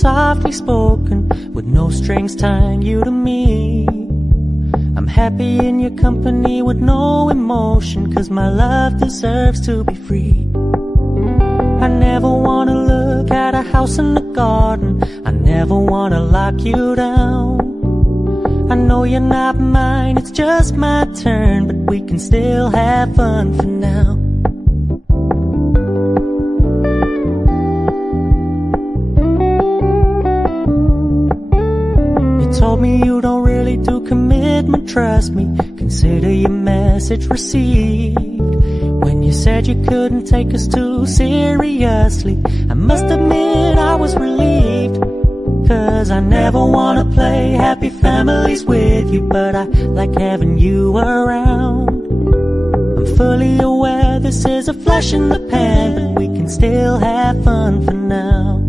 softly spoken, with no strings tying you to me. I'm happy in your company with no emotion, 'cause my love deserves to be free. I never wanna look at a house in the garden, I never wanna lock you down. I know you're not mine, it's just my turn, but we can still have fun for now. You told me you don't really do commitment, trust me, consider your message received. When you said you couldn't take us too seriously, I must admit I was relieved. 'Cause I never wanna play happy families with you, but I like having you around. I'm fully aware this is a flash in the pan, but we can still have fun for now.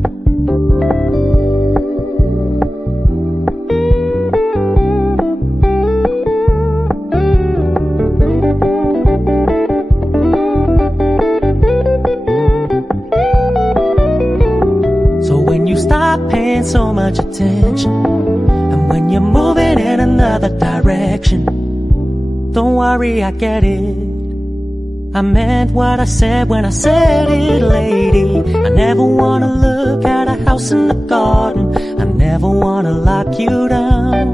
Stop paying so much attention, and when you're moving in another direction, don't worry, I get it. I meant what I said when I said it, lady. I never wanna look at a house in the garden, I never wanna lock you down.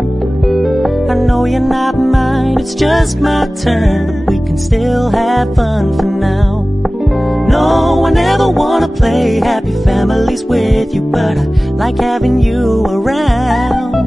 I know you're not mine, it's just my turn, but we can still have fun for now. No, I never wanna play happy families with you, but I like having you around.